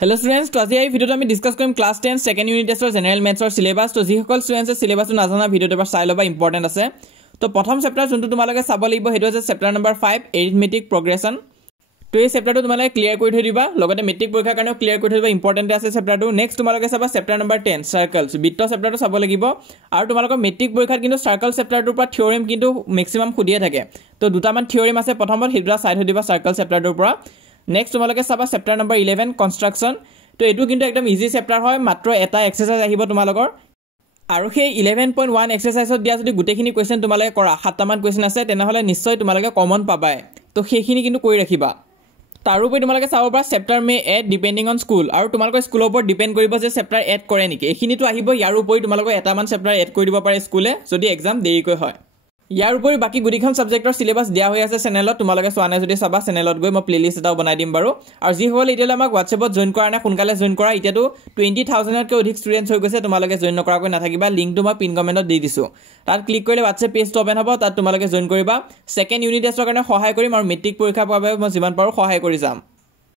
Hello students, to আজি এই ভিডিওটো আমি ডিসকাস কৰিম ক্লাস 10 সেকেন্ড ইউনিট টেষ্টৰ জেনাৰেল মেথছৰ সিলেবাস তো যিসকল স্টুডেন্টছে সিলেবাসটো নাজানা ভিডিওটো এবাৰ চাই লবা ইম্পৰ্টেন্ট আছে তো প্ৰথম চেপ্টাৰ যোনটো তোমালোকে চাব লাগিব হেটো আছে চেপ্টাৰ নম্বৰ 5 এৰিথমেটিক প্ৰগ্ৰেছন তো এই চেপ্টাৰটো তোমালোকে ক্লিয়াৰ কৰি থৈ দিবা লগতে মেট্ৰিক পৰীক্ষাৰ কাৰণেও ক্লিয়াৰ কৰি থৈ দিবা ইম্পৰ্টেন্ট আছে চেপ্টাৰটো নেক্সট তোমালোকে চাবা চেপ্টাৰ নম্বৰ 10 সাৰ্কলছ বৃত্ত চেপ্টাৰটো চাব লাগিব আৰু তোমালোকৰ মেট্ৰিক পৰীক্ষাত কিন্তু সাৰ্কল চেপ্টাৰটোৰ পৰা থিওৰেম কিন্তু ম্যাক্সিমাম খুদিয়ে থাকে তো দুটামান থিওৰেম আছে প্ৰথমত হেডৰা সাইড হৈ দিবা সাৰ্কল চেপ্টাৰটোৰ পৰা নেক্সট তোমালোকে চাবা চেপ্টাৰ নম্বৰ 11 কনস্ট্ৰাকচন তো এটো কিন্তু একদম ইজি চেপ্টাৰ হয় মাত্ৰ এটা এক্সাৰসাইজ আহিব তোমালোকৰ আৰু সেই 11.1 এক্সাৰসাইজত দিয়া যদি গুটেখিনি কোৱেশ্চন তোমালোকে কৰা 7টা মান কোৱেশ্চন আছে তেনেহলে নিশ্চয় তোমালোকে কমন পাবাই তো সেইখিনি কিন্তু কৰি ৰাখিবা তাৰোপৰি তোমালোকে চাব পৰা chapter may add depending on school আৰু তোমালোকৰ স্কুলৰ ওপৰত ডিপেন্ড কৰিব যে চেপ্টাৰ এড কৰে নেকি এখিনিটো আহিব ইয়াৰ উপৰি তোমালোকৰ এটা মান চেপ্টাৰ এড কৰি দিব পাৰে স্কুলে যদি এক্সাম দেৰিকৈ হয় ইয়াৰ উপৰি বাকি গুডিখন সাবজেক্টৰ সিলেবাস দিয়া হৈ আছে চেনেলত তোমালোকে সোৱানে যদি চাবা চেনেলত গৈ মই প্লেলিষ্ট এটাও বনাই দিম বাৰু আৰু যি হল ইতিয়ালে আমাক WhatsAppত জয়েন কৰা না সোনকালে জয়েন কৰা ইতিয়াটো 20000 তকৈ অধিক ষ্টুডেন্টছ হৈ গৈছে তোমালোকে জয়েন নকৰাকৈ নাথাকিবা লিংকটো মই পিন কমেন্টত দি দিছো তাত ক্লিক কৰিলে WhatsApp পেজটো ওপেন হ'ব তাত তোমালোকে জয়েন কৰিবা সেকেন্ড ইউনিট টেষ্টৰ কাৰণে সহায় কৰিম আৰু মেট্ৰিক পৰীক্ষাৰ বাবে মই যিমান পাৰো সহায় কৰি যাম